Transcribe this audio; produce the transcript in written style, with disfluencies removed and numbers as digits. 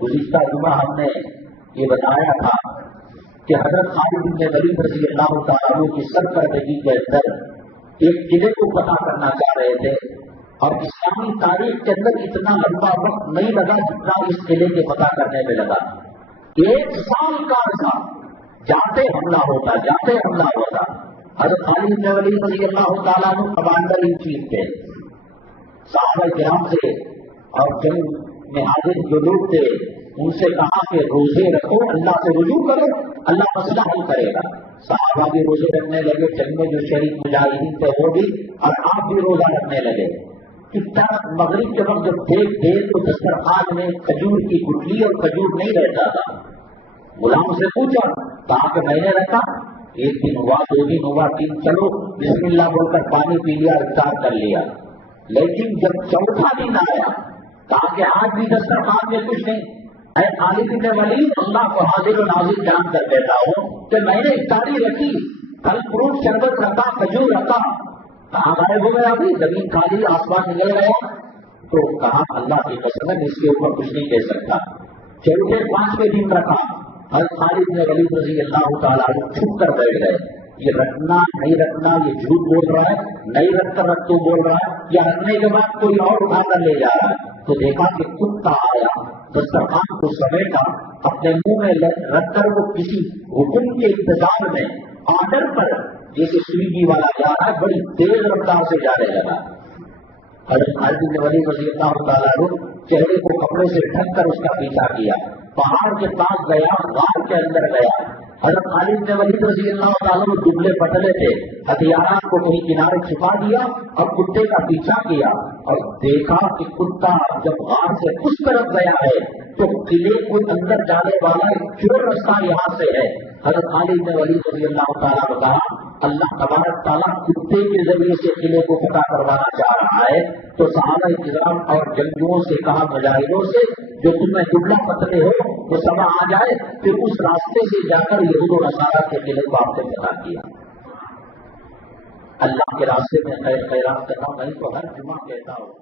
گزشتہ جمعہ ہم نے یہ بتایا تھا کہ حضرت خالد بن ولید رضی اللہ تعالیٰ عنہ کی سرکردگی کے اندر ایک قلعے کو فتح کرنا چاہ رہے تھے، اور اسلامی تاریخ کے اندر اتنا لمبا وقت نہیں لگا جتنا اس قلعے کے فتح کرنے میں لگا۔ 1 سال کا عرصہ جاتے حملہ ہوتا۔ حضرت خالد بن ولید رضی اللہ تعالیٰ عنہ کمانڈر ان چیف تھے، صحابہ کرام سے اور جنگ میں حاضر جو لوگ تھے ان سے کہا کہ روزے رکھو، اللہ سے رجوع کرو، اللہ مسئلہ حل کرے گا۔ صحابہ بھی روزے رکھنے لگے، جنگ میں جو شریک مجاہدین تھے وہ بھی، اور آپ بھی روزہ رکھنے لگے۔ کتنا مغرب کے وقت جب دیکھتے تو دسترخوان میں کھجور کی گٹلی اور کھجور نہیں رہتا تھا۔ غلام سے پوچھا، کہا کہ میں نے رکھا، 1 دن ہوا، 2 دن ہوا، 3، چلو بسم اللہ بول کر پانی پی لیا، افطار کر لیا۔ لیکن جب چوتھا دن آیا، کہا کہ آج بھی دسترخوان میں کچھ نہیں۔ اے خالد بن ولید، اللہ کو حاضر و ناظر جان کر دیتا ہوں کہ میں نے افطاری رکھی، پھل فروٹ شربت رکھا، کھجور رکھا، کہاں غائب ہو گیا؟ ابھی زمین خالی، آسمان نکل گیا۔ تو کہا اللہ کی قسم ہے اس کے اوپر کچھ نہیں کہہ سکتا۔ چوتھے 5ویں دن رکھا، حضرت خالد بن ولید رضی اللہ تعالیٰ عنہ چھپ کر بیٹھ گئے۔ یہ رکھنا نہیں رکھنا، یہ جھوٹ بول رہا ہے، نہیں رکھ کر رکھ تو بول رہا ہے، یا رکھنے کے بعد کوئی اور اٹھا کر لے جا رہا ہے۔ تو دیکھا کہ کتا آیا، دسترخوان کو سمیٹا، اپنے منہ میں رکھ کر وہ کسی حکم کے انتظار میں آرڈر پر جیسے سویگی والا جا رہا ہے بڑی تیز رفتار سے جانے لگا۔ حضرت خالد بن ولید رضی اللہ تعالیٰ عنہ چہرے کو کپڑے سے ڈھک کر اس کا پیچھا کیا، پہاڑ کے پاس گیا، غار کے اندر گیا۔ حضرت خالد بن ولید رضی اللہ تعالیٰ عنہ دبلے پتلے تھے، ہتھیارات کو کہیں کنارے چھپا دیا اور کتے کا پیچھا کیا، اور دیکھا کہ کتا جب غار سے اس طرف گیا ہے تو قلعے کو اندر جانے والا ایک چور رستہ یہاں سے ہے۔ حضرت خالد بن ولید رضی اللہ تعالیٰ عنہ کہا اللہ تبارک تعالیٰ کتے کے ذریعے سے قلعے کو فتح کروانا چاہ رہا ہے، تو صحابہ کرام اور جنگجوؤں سے کہا، مجاہدوں سے، جو تمہیں دبلا پتلے ہو وہ سب آ جائے، پھر اس راستے سے جا کر یہود و نصارہ کے قلعے کو آپ نے فتح کیا۔ اللہ کے راستے میں خیر خیرات کرنا میں تو ہر جمعہ کہتا ہوں۔